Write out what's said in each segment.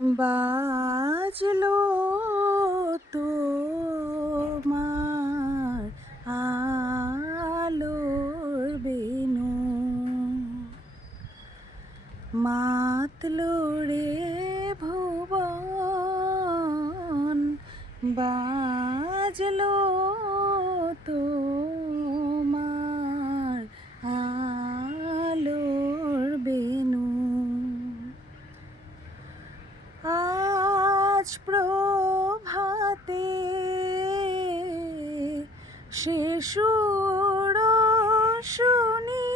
বাজলো তোমার আলোর বেনু মাতলো রে ভুবন বাজলো তোমার শিশুর শুনি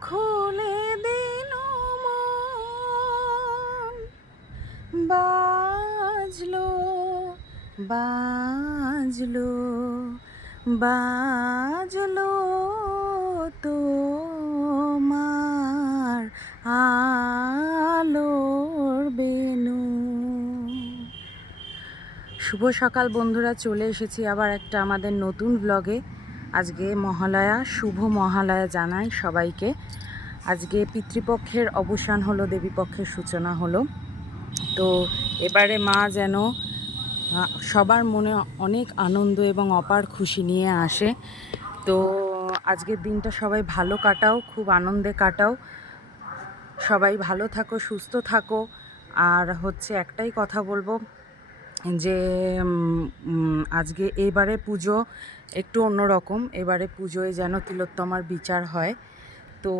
খুলে দিল মন। বাজলো বাজলো বাজলো শুভ সকাল বন্ধুরা, চলে এসেছি আবার একটা আমাদের নতুন ব্লগে আজকে মহালয়া, শুভ মহালয়া জানাই সবাইকে। আজকে পিতৃপক্ষের অবসান হলো, দেবীপক্ষের সূচনা হলো। তো এবারে মা যেন সবার মনে অনেক আনন্দ এবং অপার খুশি নিয়ে আসে। তো আজকের দিনটা সবাই ভালো কাটাও, খুব আনন্দে কাটাও। সবাই ভালো থাকো, সুস্থ থাকো। আর হচ্ছে একটাই কথা বলব যে আজকে এবারে পুজো একটু অন্যরকম। এবারে পুজোয় যেন তিলোত্তমার বিচার হয়। তো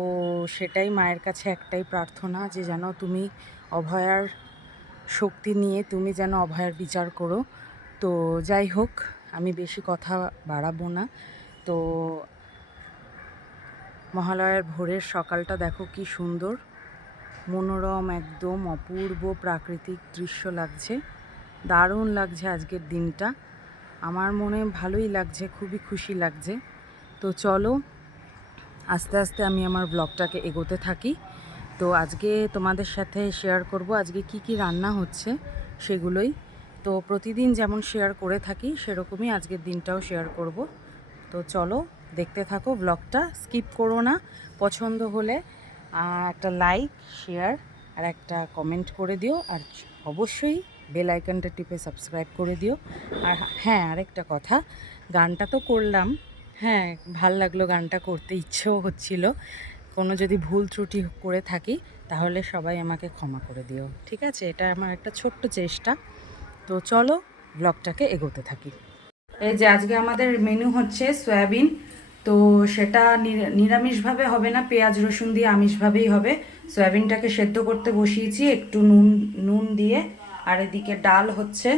সেটাই মায়ের কাছে একটাই প্রার্থনা যে, যেন তুমি অভয়ার শক্তি নিয়ে তুমি যেন অভয়ার বিচার করো। তো যাই হোক, আমি বেশি কথা বাড়াবো না। তো মহালয়ার ভোরের সকালটা দেখো কি সুন্দর। মনোরম, একদম অপূর্ব প্রাকৃতিক দৃশ্য লাগছে। দারুণ লাগছে আজকের দিনটা। আমার মনে ভালোই লাগছে, খুবই খুশি লাগছে। তো চলো, আস্তে আস্তে আমি আমার ব্লগটাকে এগোতে থাকি। তো আজকে তোমাদের সাথে শেয়ার করব, আজকে কি কি রান্না হচ্ছে সেগুলোই। তো প্রতিদিন যেমন শেয়ার করে থাকি, সেরকমই আজকের দিনটাও শেয়ার করব। তো চলো, দেখতে থাকো ব্লগটা স্কিপ করো না। পছন্দ হলে একটা লাইক শেয়ার আর একটা কমেন্ট করে দিও। আর অবশ্যই বেল আইকনটা টিপে সাবস্ক্রাইব করে দিও। আর হ্যাঁ আরেকটা কথা, গানটা তো করলাম। হ্যাঁ ভালো লাগল গানটা করতে, ইচ্ছেও হচ্ছিল। কোনো যদি ভুল ত্রুটি করে থাকি, তাহলে সবাই আমাকে ক্ষমা করে দিও। ঠিক আছে? এটা আমার একটা ছোট্ট চেষ্টা। তো চলো, ব্লগটাকে এগোতে থাকি। এই যে আজকে আমাদের মেনু হচ্ছে সয়াবিন। তো সেটা নিরা- নিরামিষভাবে হবে না, পেঁয়াজ, রসুন দিয়ে আমিষভাবেই হবে। সয়াবিনটাকে সেদ্ধ করতে বসিয়েছি, একটু নুন নুন দিয়ে আর এদিকে ডাল হচ্ছে।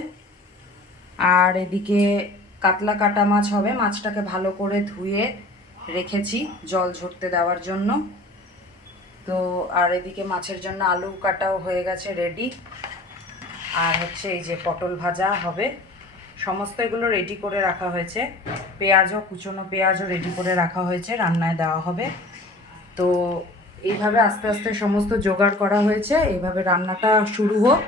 আর এদিকে কাতলা কাটা মাছ হবে। মাছটাকে ভালো করে ধুয়ে রেখেছি জল ঝরতে দেওয়ার জন্য। তো আর এদিকে মাছের জন্য আলু কাটাও হয়ে গেছে রেডি আর হচ্ছে এই যে পটল ভাজা হবে। সমস্ত এগুলো রেডি করে রাখা হয়েছে। পেঁয়াজও, কুচনো পেঁয়াজও রেডি করে রাখা হয়েছে। রান্নায় দেওয়া হবে। তো এইভাবে আস্তে আস্তে সমস্ত জোগাড় করা হয়েছে। এইভাবে রান্নাটা শুরু হোক।